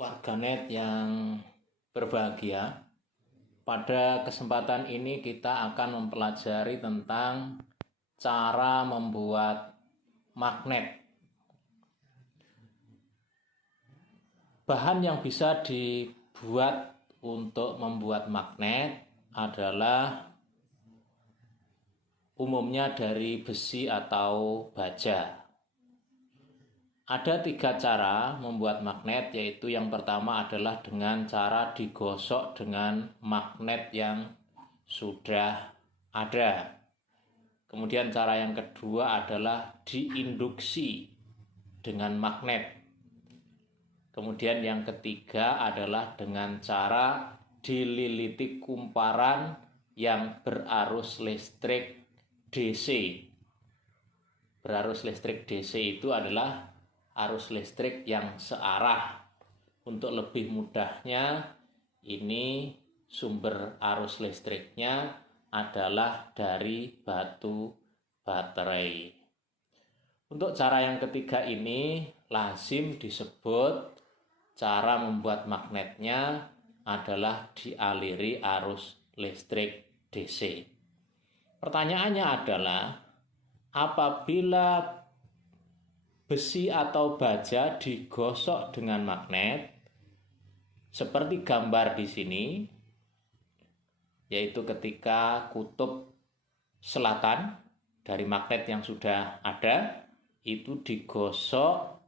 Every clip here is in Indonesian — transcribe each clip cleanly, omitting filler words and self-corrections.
Warganet yang berbahagia. Pada kesempatan ini kita akan mempelajari tentang cara membuat magnet. Bahan yang bisa dibuat untuk membuat magnet adalah umumnya dari besi atau baja. Ada 3 cara membuat magnet, yaitu yang pertama adalah dengan cara digosok dengan magnet yang sudah ada. Kemudian cara yang kedua adalah diinduksi dengan magnet. Kemudian yang ketiga adalah dengan cara dililiti kumparan yang berarus listrik DC. Berarus listrik DC itu adalah arus listrik yang searah. Untuk lebih mudahnya, ini sumber arus listriknya adalah dari batu baterai. Untuk cara yang ketiga ini lazim disebut cara membuat magnetnya adalah dialiri arus listrik DC. Pertanyaannya adalah, apabila besi atau baja digosok dengan magnet seperti gambar di sini, yaitu ketika kutub selatan dari magnet yang sudah ada itu digosok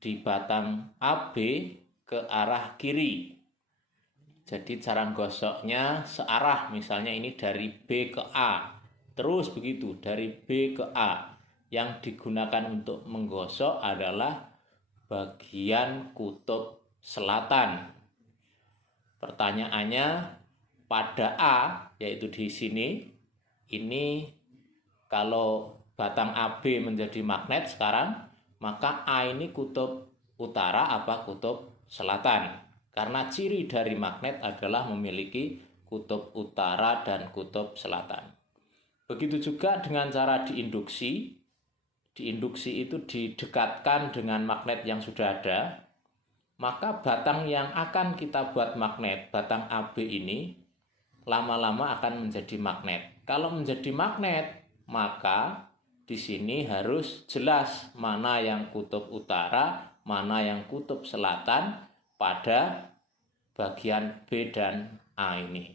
di batang AB ke arah kiri. Jadi cara gosoknya searah, misalnya ini dari B ke A, terus begitu dari B ke A. Yang digunakan untuk menggosok adalah bagian kutub selatan. Pertanyaannya, pada A, yaitu di sini, ini kalau batang AB menjadi magnet sekarang, maka A ini kutub utara apa kutub selatan. Karena ciri dari magnet adalah memiliki kutub utara dan kutub selatan. Begitu juga dengan cara diinduksi. Diinduksi itu didekatkan dengan magnet yang sudah ada, maka batang yang akan kita buat magnet, batang AB ini, lama-lama akan menjadi magnet. Kalau menjadi magnet, maka di sini harus jelas mana yang kutub utara, mana yang kutub selatan pada bagian B dan A ini.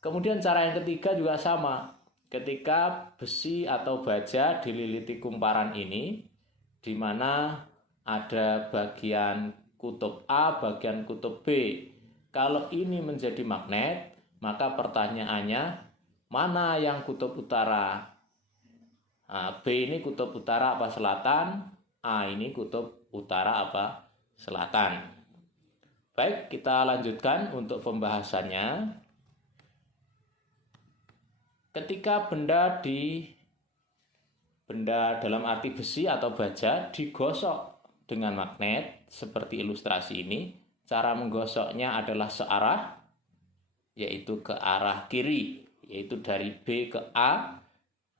Kemudian cara yang ketiga juga sama. Ketika besi atau baja dililiti kumparan ini, di mana ada bagian kutub A, bagian kutub B. Kalau ini menjadi magnet, maka pertanyaannya, mana yang kutub utara? B ini kutub utara apa selatan? A ini kutub utara apa selatan? Baik, kita lanjutkan untuk pembahasannya. Ketika benda dalam arti besi atau baja digosok dengan magnet seperti ilustrasi ini, cara menggosoknya adalah searah, yaitu ke arah kiri, yaitu dari B ke A,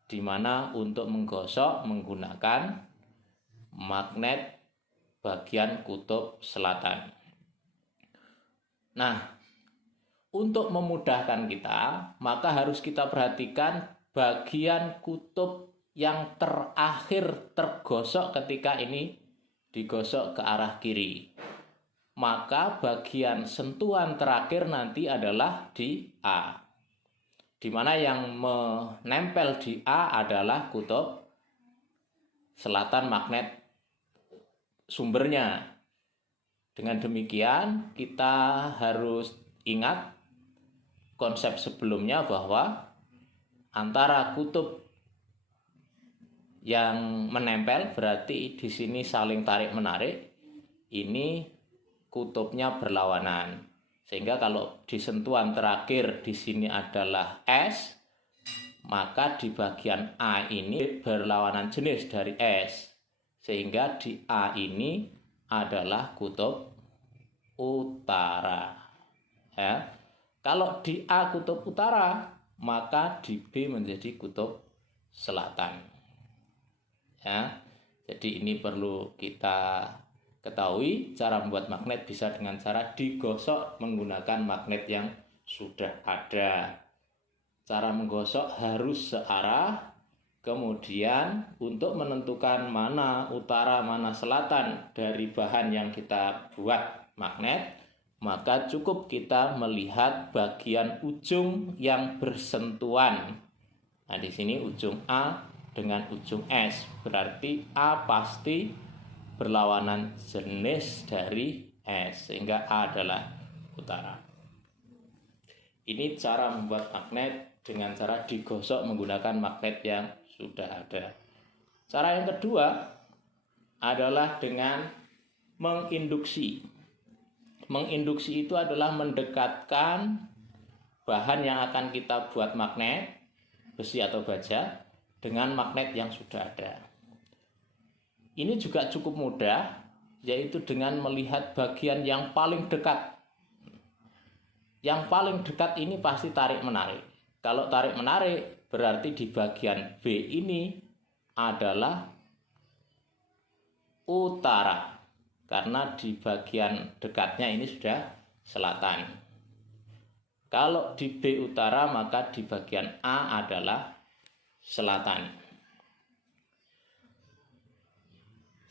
di mana untuk menggosok menggunakan magnet bagian kutub selatan. Nah, untuk memudahkan kita, maka harus kita perhatikan bagian kutub yang terakhir tergosok ketika ini digosok ke arah kiri. Maka bagian sentuhan terakhir nanti adalah di A. Di mana yang menempel di A adalah kutub selatan magnet sumbernya. Dengan demikian, kita harus ingat konsep sebelumnya bahwa antara kutub yang menempel, berarti di sini saling tarik-menarik, ini kutubnya berlawanan. Sehingga kalau di sentuhan terakhir di sini adalah S, maka di bagian A ini berlawanan jenis dari S. Sehingga di A ini adalah kutub utara. Ya. Kalau di A kutub utara, maka di B menjadi kutub selatan. Ya, jadi ini perlu kita ketahui cara membuat magnet bisa dengan cara digosok menggunakan magnet yang sudah ada. Cara menggosok harus searah. Kemudian untuk menentukan mana utara, mana selatan dari bahan yang kita buat magnet, maka cukup kita melihat bagian ujung yang bersentuhan. Nah, di sini ujung A dengan ujung S, berarti A pasti berlawanan jenis dari S, sehingga A adalah utara. Ini cara membuat magnet dengan cara digosok menggunakan magnet yang sudah ada. Cara yang kedua adalah dengan menginduksi. Menginduksi itu adalah mendekatkan bahan yang akan kita buat magnet, besi atau baja, dengan magnet yang sudah ada. Ini juga cukup mudah, yaitu dengan melihat bagian yang paling dekat. Yang paling dekat ini pasti tarik-menarik. Kalau tarik-menarik berarti di bagian B ini adalah utara, karena di bagian dekatnya ini sudah selatan. Kalau di B utara, maka di bagian A adalah selatan.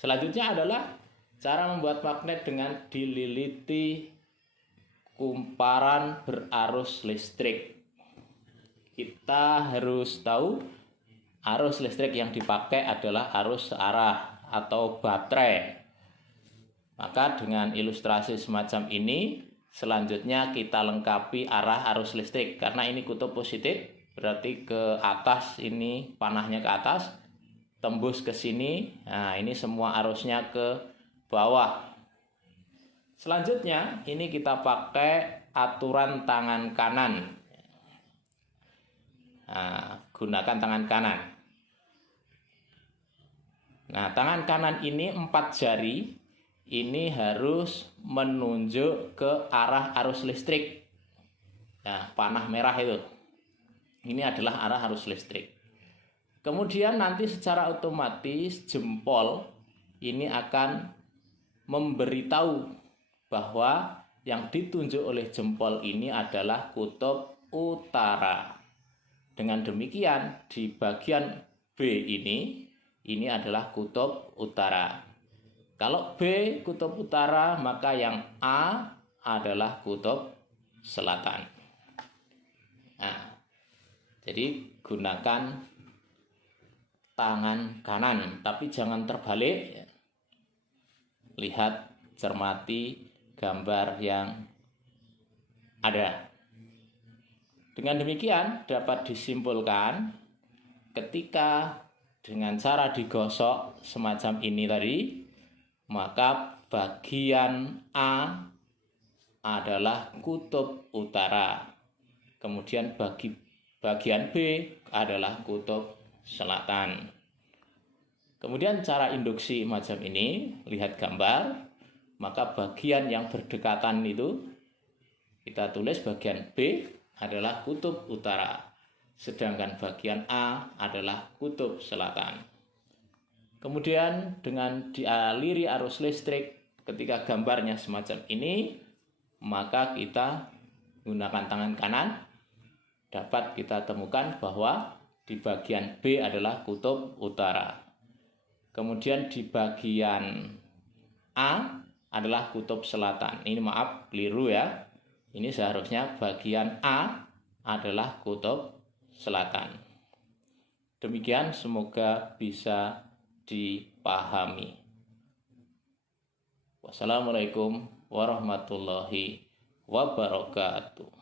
Selanjutnya adalah cara membuat magnet dengan dililiti kumparan berarus listrik. Kita harus tahu arus listrik yang dipakai adalah arus searah atau baterai. Maka dengan ilustrasi semacam ini, selanjutnya kita lengkapi arah arus listrik. Karena ini kutub positif, berarti ke atas, ini panahnya ke atas, tembus ke sini. Nah, ini semua arusnya ke bawah. Selanjutnya, ini kita pakai aturan tangan kanan. Nah, gunakan tangan kanan. Nah, tangan kanan ini 4 jari, ini harus menunjuk ke arah arus listrik. Nah, panah merah itu. Ini adalah arah arus listrik. Kemudian nanti secara otomatis jempol ini akan memberitahu bahwa yang ditunjuk oleh jempol ini adalah kutub utara. Dengan demikian di bagian B ini adalah kutub utara. Kalau B kutub utara, maka yang A adalah kutub selatan. Nah, jadi gunakan tangan kanan, tapi jangan terbalik. Lihat, cermati gambar yang ada. Dengan demikian dapat disimpulkan ketika dengan cara digosok semacam ini tadi, maka bagian A adalah kutub utara. Kemudian bagian B adalah kutub selatan. Kemudian cara induksi macam ini, lihat gambar, maka bagian yang berdekatan itu kita tulis bagian B adalah kutub utara, sedangkan bagian A adalah kutub selatan. Kemudian dengan dialiri arus listrik, ketika gambarnya semacam ini, maka kita gunakan tangan kanan, dapat kita temukan bahwa di bagian B adalah kutub utara. Kemudian di bagian A adalah kutub selatan. Ini maaf, keliru ya. Ini seharusnya bagian A adalah kutub selatan. Demikian, semoga bisa dipahami. Wassalamualaikum warahmatullahi wabarakatuh.